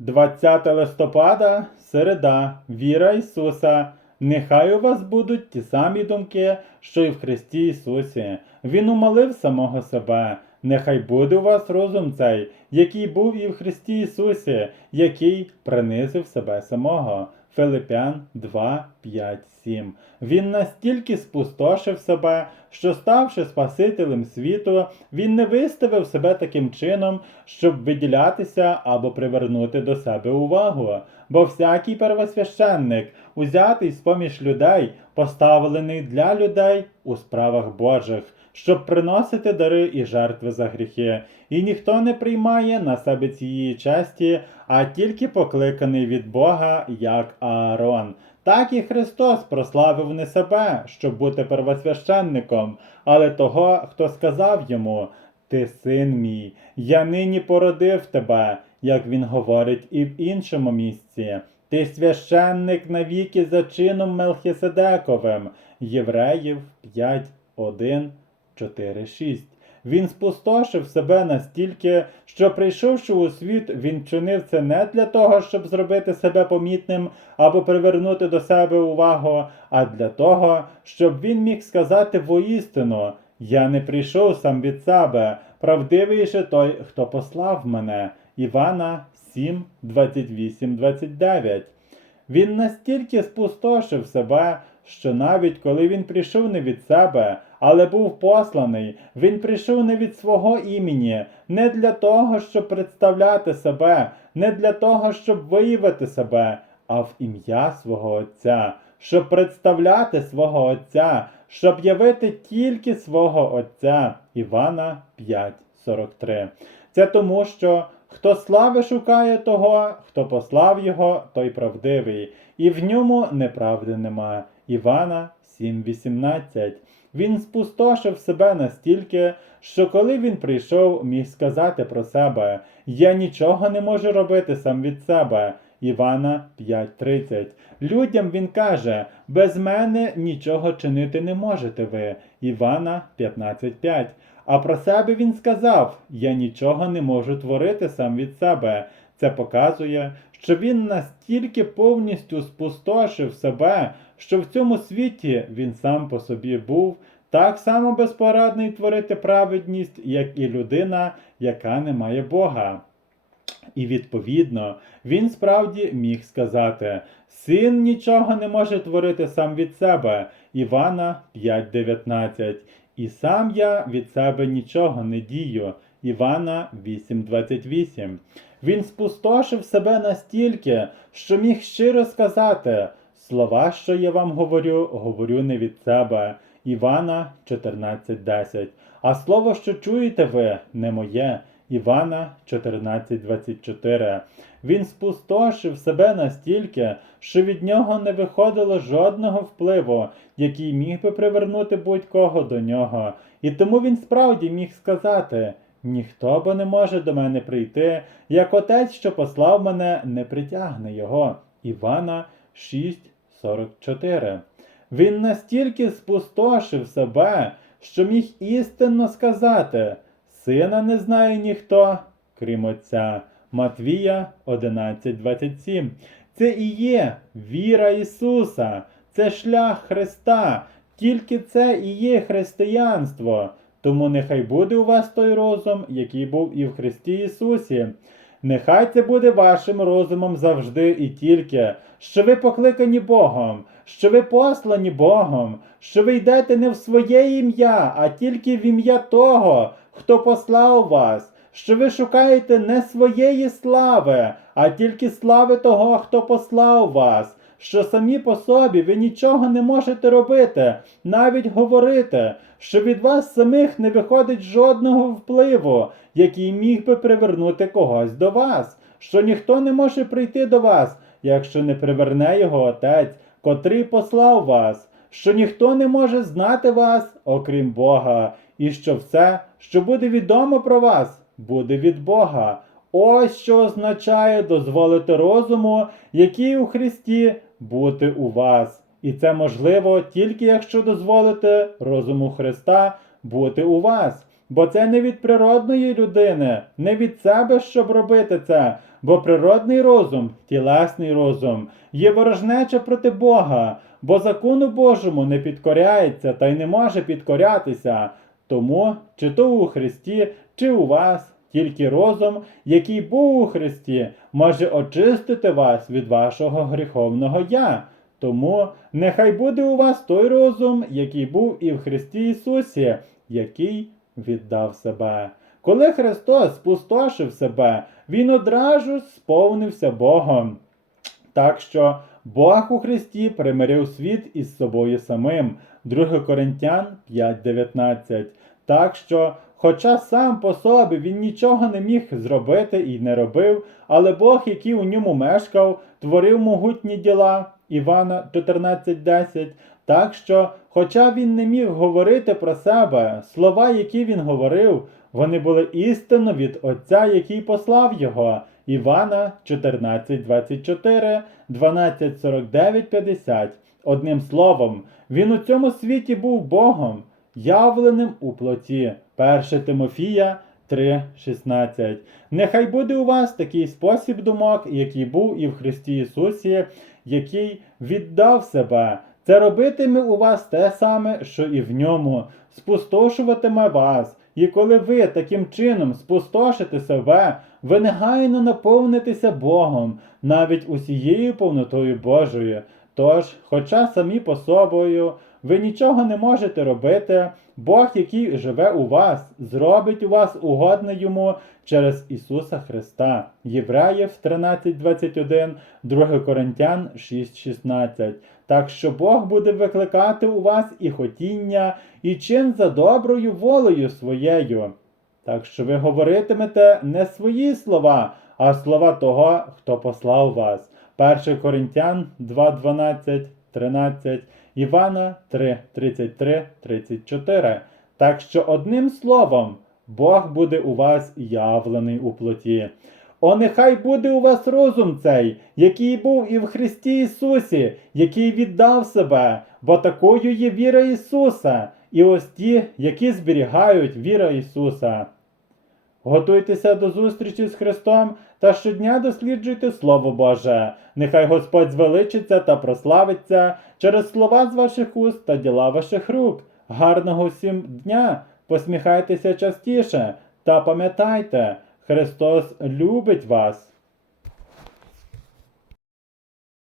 20 листопада, середа, віра Ісуса. Нехай у вас будуть ті самі думки, що й в Христі Ісусі. Він умолив самого себе. Нехай буде у вас розум цей, який був і в Христі Ісусі, який принизив себе самого. Филипян 2, 5, 7. Він настільки спустошив себе, що, ставши Спасителем світу, він не виставив себе таким чином, щоб виділятися або привернути до себе увагу. Бо всякий первосвященник, узятий з-поміж людей, поставлений для людей у справах Божих, щоб приносити дари і жертви за гріхи. І ніхто не приймає на себе цієї честі, а тільки покликаний від Бога, як Аарон. Так і Христос прославив не себе, щоб бути первосвященником, але того, хто сказав йому: Ти син мій, я нині породив тебе, як він говорить і в іншому місці. Ти священник навіки за чином Мелхіседековим. Євреїв 5, 1, 4, 6. Він спустошив себе настільки, що прийшовши у світ, він чинив це не для того, щоб зробити себе помітним або привернути до себе увагу, а для того, щоб він міг сказати воістину: Я не прийшов сам від себе, правдивий же той, хто послав мене. Івана 7, 28, 29. Він настільки спустошив себе, що навіть коли він прийшов не від себе, але був посланий, він прийшов не від свого імені, не для того, щоб представляти себе, не для того, щоб виявити себе, а в ім'я свого Отця, щоб представляти свого Отця, щоб явити тільки свого Отця. Івана 5, 43. Це тому, що хто слави шукає того, хто послав його, той правдивий, і в ньому неправди нема. Івана 7,18. Він спустошив себе настільки, що коли він прийшов, міг сказати про себе: Я нічого не можу робити сам від себе. Івана 5.30. Людям він каже: без мене нічого чинити не можете ви. Івана 15.5. А про себе він сказав: Я нічого не можу творити сам від себе. Це показує, що він настільки повністю спустошив себе, що в цьому світі він сам по собі був так само безпорадний творити праведність, як і людина, яка не має Бога. І відповідно, він справді міг сказати: Син нічого не може творити сам від себе. Івана 5.19. І сам я від себе нічого не дію. Івана 8.28. Він спустошив себе настільки, що міг щиро сказати: Слова, що я вам говорю, говорю не від себе. Івана 14.10. А слово, що чуєте ви, не моє. Івана 14.24. Він спустошив себе настільки, що від нього не виходило жодного впливу, який міг би привернути будь-кого до нього. І тому він справді міг сказати: ніхто бо не може до мене прийти, як отець, що послав мене, не притягне його. Івана 6.44. Він настільки спустошив себе, що міг істинно сказати: Сина не знає ніхто, крім Отця. Матвія 11.27. Це і є віра Ісуса, це шлях Христа, тільки це і є християнство. Тому нехай буде у вас той розум, який був і в Христі Ісусі. Нехай це буде вашим розумом завжди і тільки, що ви покликані Богом, що ви послані Богом, що ви йдете не в своє ім'я, а тільки в ім'я того, хто послав вас, що ви шукаєте не своєї слави, а тільки слави того, хто послав вас, що самі по собі ви нічого не можете робити, навіть говорити, що від вас самих не виходить жодного впливу, який міг би привернути когось до вас, що ніхто не може прийти до вас, якщо не приверне його Отець, котрий послав вас, що ніхто не може знати вас, окрім Бога, і що все, що буде відомо про вас, буде від Бога. Ось що означає дозволити розуму, який у Христі, бути у вас. І це можливо тільки якщо дозволите розуму Христа бути у вас. Бо це не від природної людини, не від себе, щоб робити це, бо природний розум, тілесний розум, є ворожнеча проти Бога, бо закону Божому не підкоряється та й не може підкорятися. Тому, чи то у Христі, чи у вас, тільки розум, який був у Христі, може очистити вас від вашого гріховного я. Тому нехай буде у вас той розум, який був і в Христі Ісусі, який віддав себе. Коли Христос спустошив себе, Він одразу сповнився Богом. Так що Бог у Христі примирив світ із собою самим. 2 Коринтян 5.19. Так що, хоча сам по собі він нічого не міг зробити і не робив, але Бог, який у ньому мешкав, творив могутні діла. Івана 14.10. Так що, хоча він не міг говорити про себе, слова, які він говорив, вони були істинно від Отця, який послав його. Івана 14.24, 12.49.50. Одним словом, він у цьому світі був Богом, явленим у плоті. 1 Тимофія 3.16. Нехай буде у вас такий спосіб думок, який був і в Христі Ісусі, який віддав себе. Це робитиме у вас те саме, що і в ньому, спустошуватиме вас. І коли ви таким чином спустошите себе, ви негайно наповнитеся Богом, навіть усією повнотою Божою. Тож, хоча самі по собою ви нічого не можете робити, Бог, який живе у вас, зробить у вас угодне йому через Ісуса Христа. Євреїв 13.21, 2 Коринтян 6.16. Так що Бог буде викликати у вас і хотіння, і чин за доброю волею своєю. Так що ви говоритимете не свої слова, а слова того, хто послав вас. 1 Коринтян 2.12, 13, Івана 3, 33, 34. Так що одним словом, Бог буде у вас явлений у плоті. О, нехай буде у вас розум цей, який був і в Христі Ісусі, який віддав себе, бо такою є віра Ісуса, і ось ті, які зберігають віра Ісуса. Готуйтеся до зустрічі з Христом та щодня досліджуйте Слово Боже. Нехай Господь звеличиться та прославиться через слова з ваших уст та діла ваших рук. Гарного всім дня! Посміхайтеся частіше та пам'ятайте, Христос любить вас.